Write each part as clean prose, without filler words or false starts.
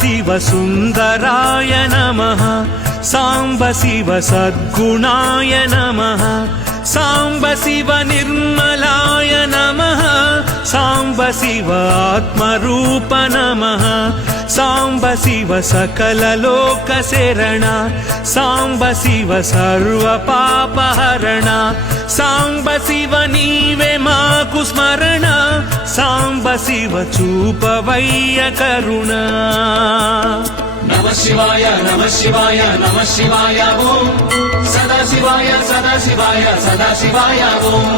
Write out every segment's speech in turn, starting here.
शिव सुन्दराय नमः साम्ब शिव सद्गुणाय नमः साम्ब शिव निर्मलाय नमः साम्ब शिव आत्मरूप नमः साम्ब शिव सकललोकशरण साम्ब शिव सर्वपापहरण साम्ब शिव नीवे माकु स्मरण साम्ब शिव चूपवय्य करुणा नमः शिवाय नमः शिवाय नमः शिवाय ओम सदा शिवाय सदा शिवाय सदा शिवाय ओम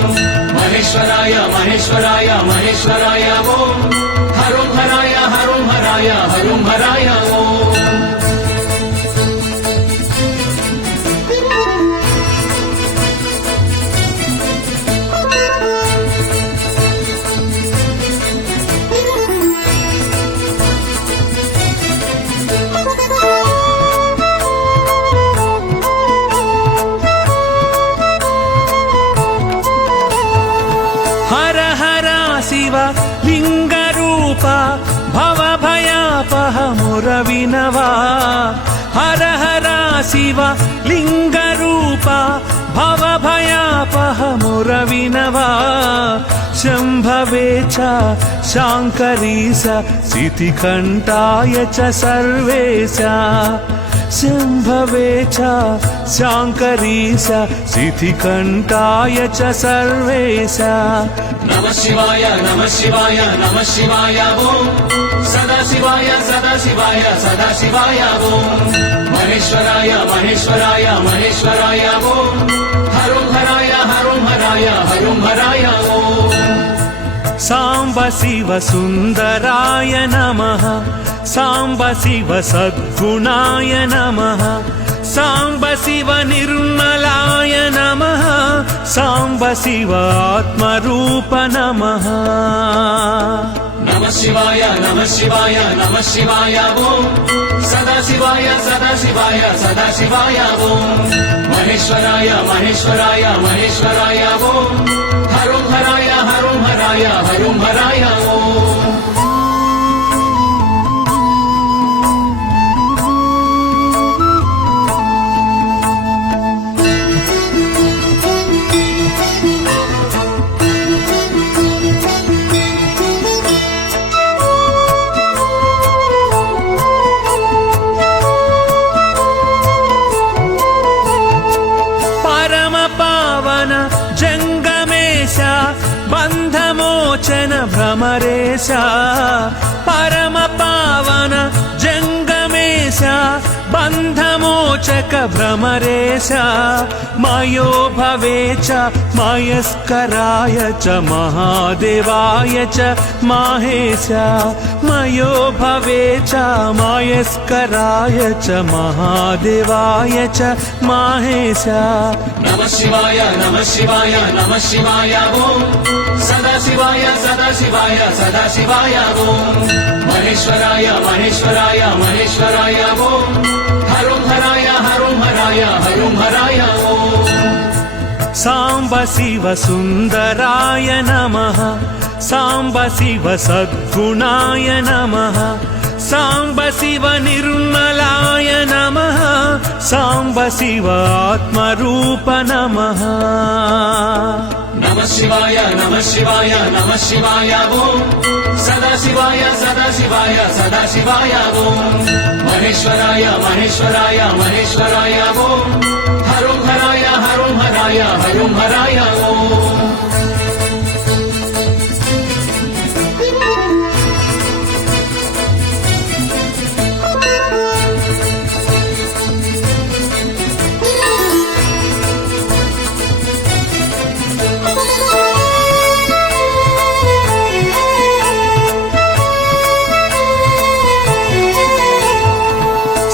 महेश्वराय महेश्वराय महेश्वराय ओम हरुं हराय हरुं हराय हरुं हराय ओम हर हर शिव लिंगरूप भवभयापह मुरविनवा हर हर शिव लिंगरूप भवभयापह मुरविनवा शम्भवे च शाङ्करीश सितिकण्ठाय च सर्वेश शम्भवे च शाङ्करीश सितिकण्ठाय च सर्वेश नमः शिवाय नमः शिवाय नमः शिवाय ओम सदा शिवाय सदा शिवाय सदा शिवाय ओम महेश्वराय महेश्वराय महेश्वराय ओम हरुं हराय हरुं हराय हरुं हराय ओम साम्ब शिव सुन्दराय नमः साम्ब शिव सद्गुणाय नमः साम्ब शिव निर्मलाय नमः साम्ब शिव आत्मरूप नमः नमः शिवाय नमः शिवाय नमः शिवाय ओम सदा शिवाय सदा शिवाय सदा शिवाय ओम महेश्वराय महेश्वराय महेश्वराय ओम हरुं हराय हरुं हराय हरुं हराय ओम बन्धमोचन भ्रमरेश परम पावन जङ्गमेश बन्धमोचक भ्रमरेश मयो भवे च मयस्कराय च महादेवाय च माहेश मयो भवे च मयस्कराय च महादेवाय च माहेश नमः शिवाय नमः शिवाय नमः शिवाय ओम सदा शिवाय सदा शिवाय सदा शिवाय ओम महेश्वराय महेश्वराय महेश्वराय ओम हरुं हराय हरुं हराय हरुं हराय ओम साम्ब शिव सुन्दराय नमः साम्ब शिव सद्गुणाय नमः साम्ब शिव निर्मलाय नमः साम्ब शिव आत्मरूप नमः नमः शिवाय नमः शिवाय नमः शिवाय ओम सदा शिवाय सदा शिवाय सदा शिवाय ओम महेश्वराय महेश्वराय महेश्वराय ओम हरुं हराय हरुं हराय हरुं हराय ओम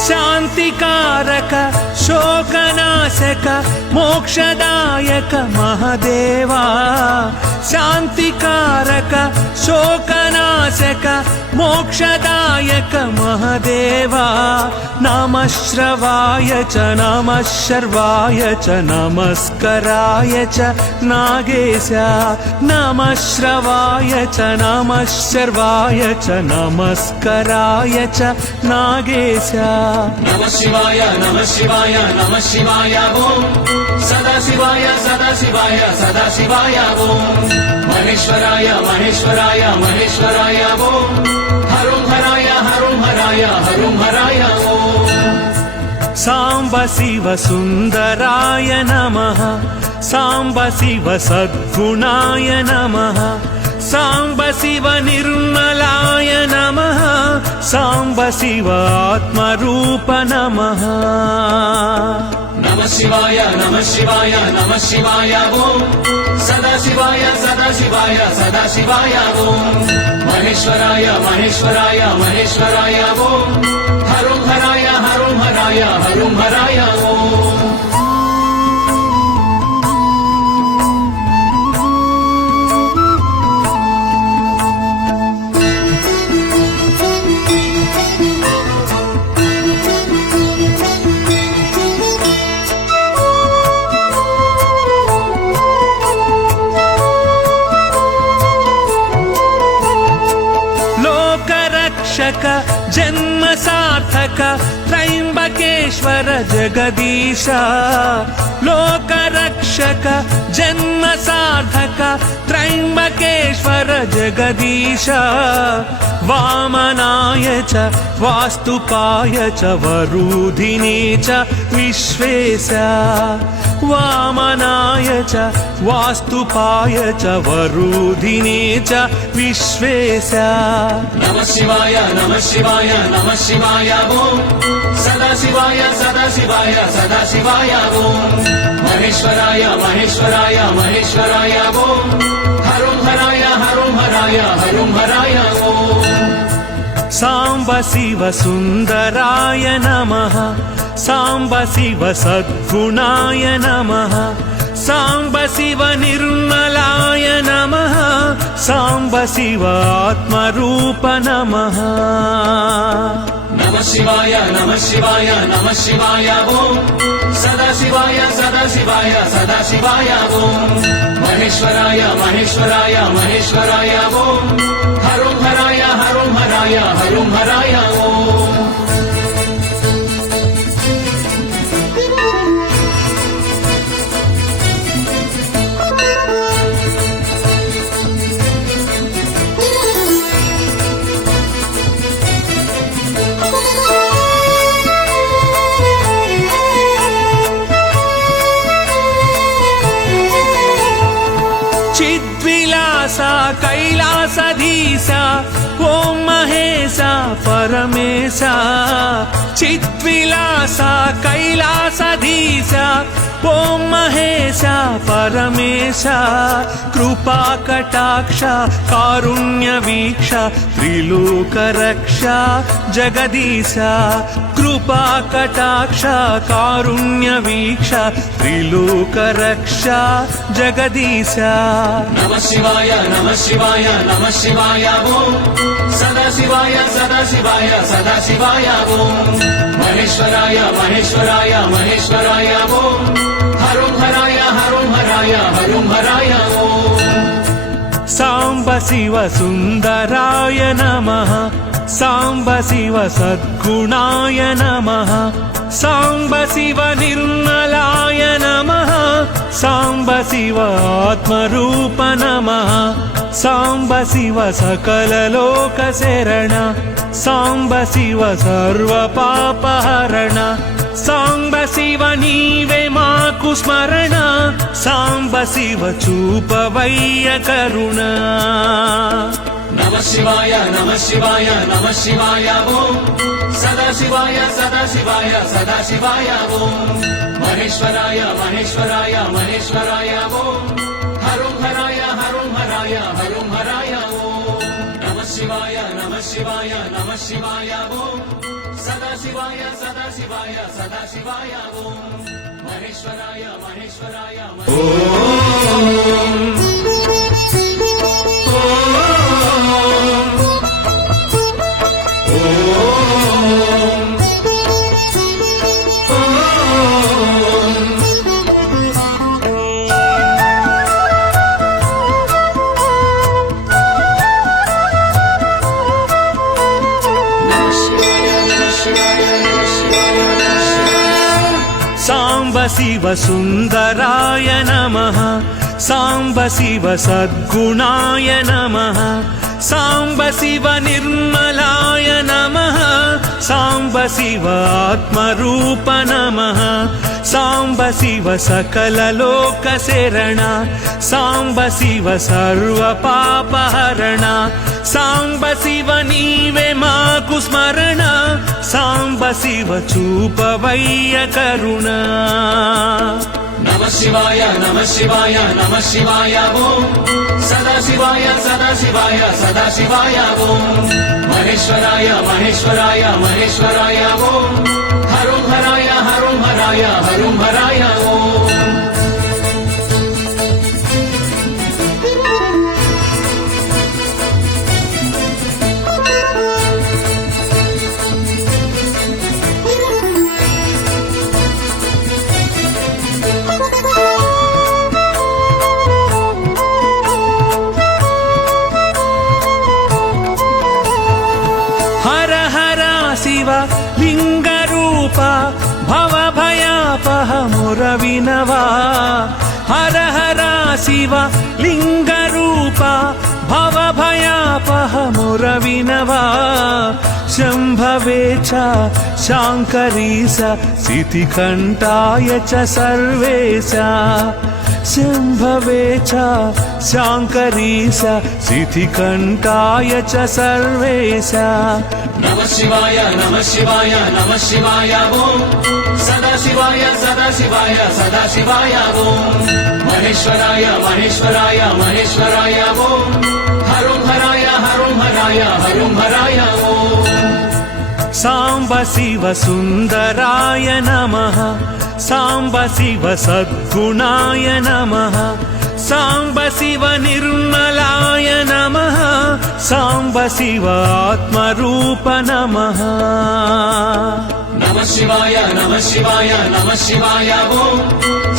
शान्तिकारक शोकनाशक मोक्षदायक महादेवा शान्तिकारक शोकनाशक मोक्षदायक महादेवा नाम श्रवाय च नमः शर्वाय च नमस्कराय च नागेश नमः श्रवाय च नमः शर्वाय च नमस्कराय च नागेश नमः शिवाय नमः शिवाय नमः शिवाय ओम सदा शिवाय सदा शिवाय सदा शिवाय ओम महेश्वराय महेश्वराय महेश्वराय ओम हरुं हराय हरुं हराय हरुं हराय ओम सांब शिव सुन्दराय नमः सांब शिव सद्गुणाय नमः सांब शिव निर्मलाय नमः सांब शिव आत्मरूप नमः नमः शिवाय नमः शिवाय नमः शिवाय ओम सदा शिवाय सदा शिवाय सदा शिवाय ओम महेश्वराय महेश्वराय महेश्वराय ओम हरुं हराय हरुं हराय हरुं हराय ओम लोकरक्षक जन्म सार्थक त्रयंबकेश्वर जगदीश लोकरक्षक जन्म सार्थक त्रयंबकेश्वर जगदीश वामनाय च वास्तुपाय च वरूधिने च विश्वेश वामनाय च वास्तुपाय च वरूधिने च विश्वेश नमः शिवाय नमः शिवाय नमः शिवाय ओम सदा शिवाय सदा शिवाय सदा शिवाय ओम महेश्वराय महेश्वराय महेश्वराय ओम हरुं हराय हरुं हराय हरुं हराय ओम सांब शिव सुन्दराय नमः सांब शिव सद्गुणाय नमः सांब शिव निर्मलाय नमः सांब शिव आत्मरूप नमः नमः शिवाय नमः शिवाय नमः शिवाय ओम सदा शिवाय सदा शिवाय सदा शिवाय ओम महेश्वराय महेश्वराय महेश्वराय ओम हरुं हराय हरुं हराय हरुं हराय ओम चिद्विलास कैलासधीश ॐ महेश परमेश चिद्विलास कैलासधीश ॐ महेश परमेश कृपा कटाक्ष कारुण्य वीक्ष त्रिलोकरक्ष जगदीश कृपा कटाक्ष कारुण्य वीक्ष त्रिलोकरक्ष जगदीश नमः शिवाय नमः शिवाय नमः शिवाय ओम सदा शिवाय सदा शिवाय सदा शिवाय ओम महेश्वराय महेश्वराय महेश्वराय ओम हरुं हराय हरुं हराय हरुं हराय ओम सांब शिव सुन्दराय नमः सांब शिव सद्गुणाय नमः सांब शिव निर्मलाय नमः सांब शिव आत्मरूप नमः सांब शिव सकललोकशरण सांब शिव सर्वपापहरण सांब शिव नीवे माकु स्मरण सांब शिव चूपवय्य करुणा नमः शिवाय नमः शिवाय नमः शिवाय ओम सदा शिवाय सदा शिवाय सदा शिवाय ओम महेश्वराय महेश्वराय महेश्वराय ओम हरुं हराय हरुं हराय हरुं हराय ओम नमः शिवाय नमः शिवाय नमः शिवाय ओम सदा शिवाय सदा शिवाय सदा शिवाय ओम महेश्वराय महेश्वराय సాంబ శివ సుందరాయ నమః సాంబ శివ సద్గుణాయ నమః సాంబ శివ నిర్మలాయ నమః సాంబ శివ ఆత్మరూప నమః సాంబ శివ సకల లోక శరణ సాంబ శివ సర్వ పాపహరణ సాంబ శివ నీవే మాకు స్మరణ సాంబ శివ చూపవయ్య కరుణ నమః శివాయ నమః శివాయ నమః శివాయ ఓం సదా శివాయ సదా శివాయ సదా శివాయ ఓం మహేశ్వరాయ మహేశ్వరాయ మహేశ్వరాయ ఓం హరం హరాయ హరం హరాయ హరం హరాయ ఓం హర హర శివ లింగ రూప భవ భయాపహ ముర వినవా హర హర శివ లింగ రూప భవ భయాపహ ముర వినవా శంభవే చ శాంకరీశ సితికంఠాయ చ సర్వేశ శంభవే చ శాంకరీశ సితికంఠాయ చ సర్వేశ నమః శివాయ నమః శివాయ నమః శివాయ ఓం సదా శివాయ సదా శివాయ సదా శివాయ ఓం మహేశ్వరాయ మహేశ్వరాయ మహేశ్వరాయ ఓం హరం హరాయ హరం హరాయ హరం హరాయ ఓం సాంబ శివ సుందరాయ నమః సాంబ శివ సద్గుణాయ నమః సాంబ శివ నిర్మలాయ నమః సాంబ శివ ఆత్మరూప నమః నమః శివాయ నమః శివాయ నమః శివాయ ఓం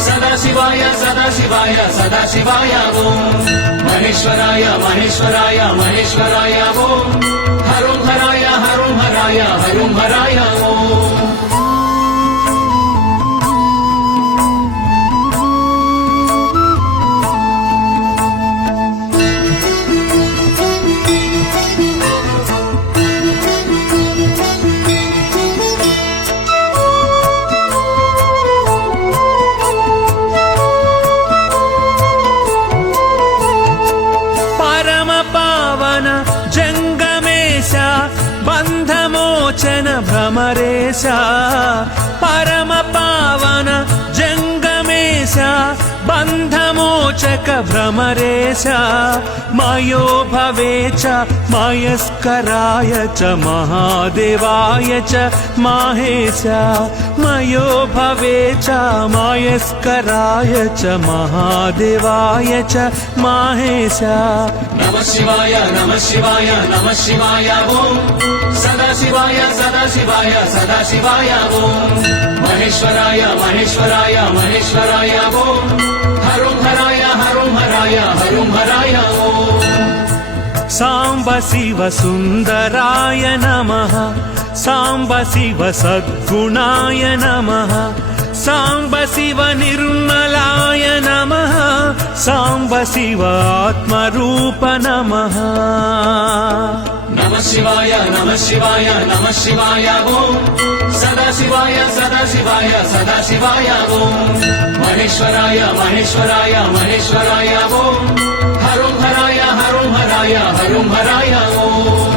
సదా శివాయ సదా శివాయ సదా శివాయ ఓం మహేశ్వరాయ మహేశ్వరాయ మహేశ్వరాయ ఓం హరం హరాయ హరం హరాయ హరం హరాయ ఓం పరమ పావన జంగమేశ బంధమోచన భ్రమరేశ పరమ పావన జంగమేశ బంధమోచక భ్రమరేశ మయో భవే చ మయస్కరాయ చ మహాదేవాయ చ మాహేశ మయో భవే చ మయస్కరాయ చ మహాదేవాయ చ మాహేశ నమః శివాయ నమః శివాయ నమః శివాయ ఓం సదా శివాయ సదా శివాయ సదా శివాయ ఓం మహేశ్వరాయ మహేశ్వరాయ మహేశ్వరాయ ఓం హరం హరాయ హరం హరాయ హరం హరాయ ఓం సాంబ శివ సుందరాయ నమః సాంబ శివ సద్గుణాయ నమః సాంబ శివ నిర్మలాయ నమః సాంబ శివ ఆత్మరూప నమః నమః శివాయ నమః శివాయ నమః శివాయ ఓం సదా శివాయ సదా శివాయ సదా శివాయ ఓం మహేశ్వరాయ మహేశ్వరాయ మహేశ్వరాయ ఓం హరం హరాయ హరం హరాయ హరం హరాయ ఓం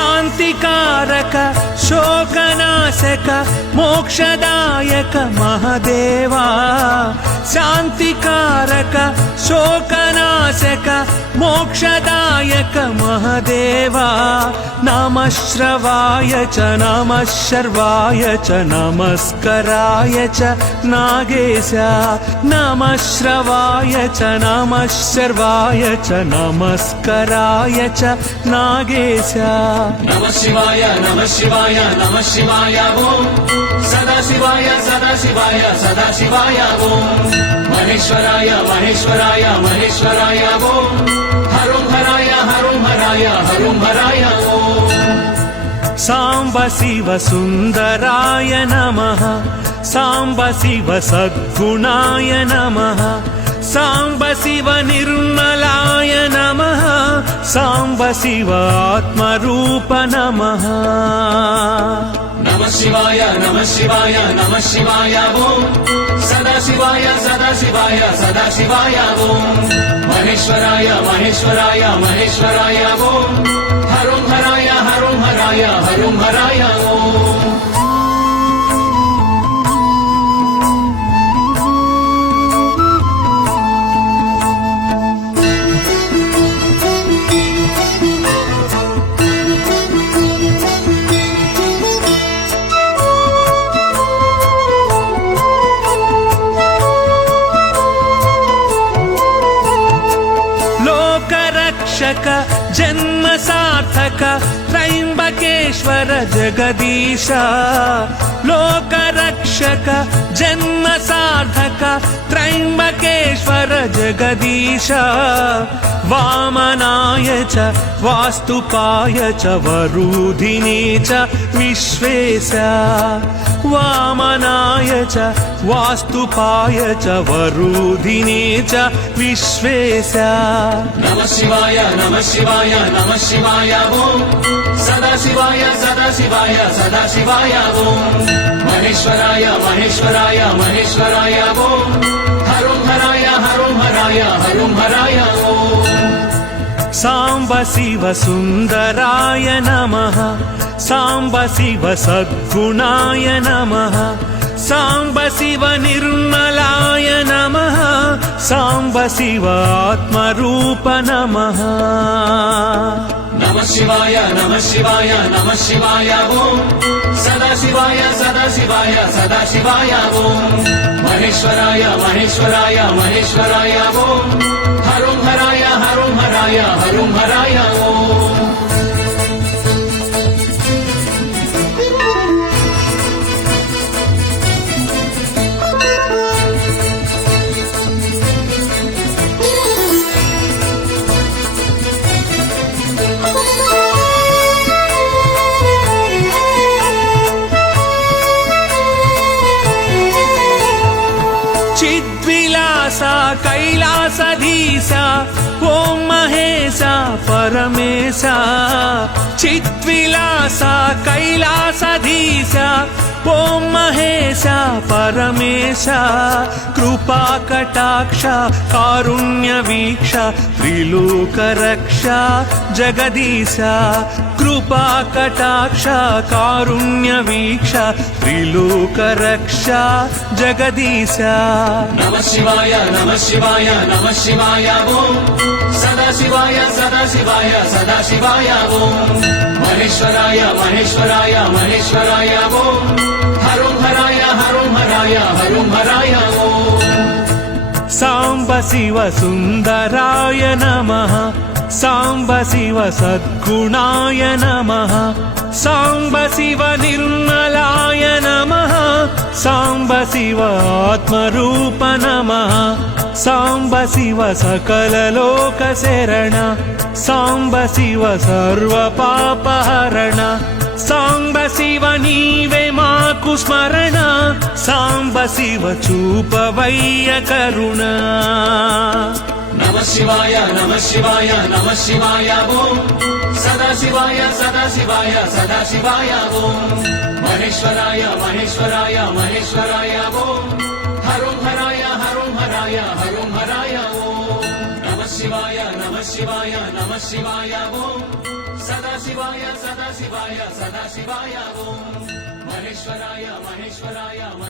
శాంతికారక శోకనాశక మోక్షదాయక మహదేవా శాంతికారక శోకనాశక मोक्षदायक महदेवा नमः श्रवाय च नमः शर्वाय च नमस्कराय च नागेश नमः श्रवाय च नमः शर्वाय च नमस्कराय च नागेश नमः शिवाय नमः शिवाय नमः शिवाय ओम सदा शिवाय सदा शिवाय सदा शिवाय ओम महेश्वराय महेश्वराय महेश्वराय ओम हरुं हराय हरुं हराय हरुं हराय ओम सांब शिव सुन्दराय नमः सांब शिव सद्गुणाय नमः सांब शिव निर्मलाय नमः सांब शिव आत्मरूप नमः नमः शिवाय नमः शिवाय नमः शिवाय ओम सदा शिवाय सदा शिवाय सदा शिवाय ओम महेश्वराय महेश्वराय महेश्वराय ओम हरुं हराय हरुं हराय हरुं हराय ओम जन्म सार्थक त्रयंबकेश्वर जगदीश लोकरक्षक जन्म सार्थक त्रयंबकेश्वर जगदीश वामनाय च वास्तुपाय च वरूधिने च विश्वेश वामनाय च वास्तुपाय च वरूधिने च विश्वेश नमः शिवाय नमः शिवाय नमः शिवाय ओम सदा शिवाय सदा शिवाय सदा शिवाय ओम महेश्वराय महेश्वराय महेश्वराय ओम हरुं हराय हरुं हराय हरुं हराय ओम सांब शिव सुन्दराय नमः सांब शिव सद्गुणाय नमः सांब शिव निर्मलाय नमः सांब शिव आत्मरूप नमः नमः शिवाय नमः शिवाय नमः शिवाय ओम सदा शिवाय सदा शिवाय सदा शिवाय ओम महेश्वराय महेश्वराय महेश्वराय ओम हरुं हराय हरुं हराय हरुं हराय ओम चिद्विलासा कैलासधीसा ओम महेशा परमेशा चिद्विलासा कैलासधीसा ओम महेशा परमेशा कृपा कटाक्ष कारुण्य वीक्ष त्रिलोक रक्षा जगदीशा कृपा कटाक्ष कारुण्य वीक्ष त्रिलोक रक्षा जगदीशा नमः शिवाय नमः शिवाय नमः शिवाय ओम सदा शिवाय सदा शिवाय सदा शिवाय ओम महेश्वराय महेश्वराय महेश्वराय ओम हरुं हराय हरुं हराय हरुं हराय ओम सांब शिव सुन्दराय नमः सांब शिव सद्गुणाय नमः सांब शिव निर्मलाय नमः सांब शिव आत्मरूप नमः सांब शिव सकललोक शरण सांब शिव सर्वपापहरण सांब शिव नीवे माकु स्मरण सांब शिव चूपवय्य करुणा नमः शिवाय नमः शिवाय नमः शिवाय ओम सदा शिवाय सदा शिवाय सदा शिवाय ओम महेश्वराय महेश्वराय महेश्वराय ओम हरुं हराय हरुं हराय हरुं हराय ओम नमः शिवाय नमः शिवाय नमः शिवाय ओम सदा शिवाय सदा शिवाय सदा शिवाय ओम महेश्वराय महेश्वराय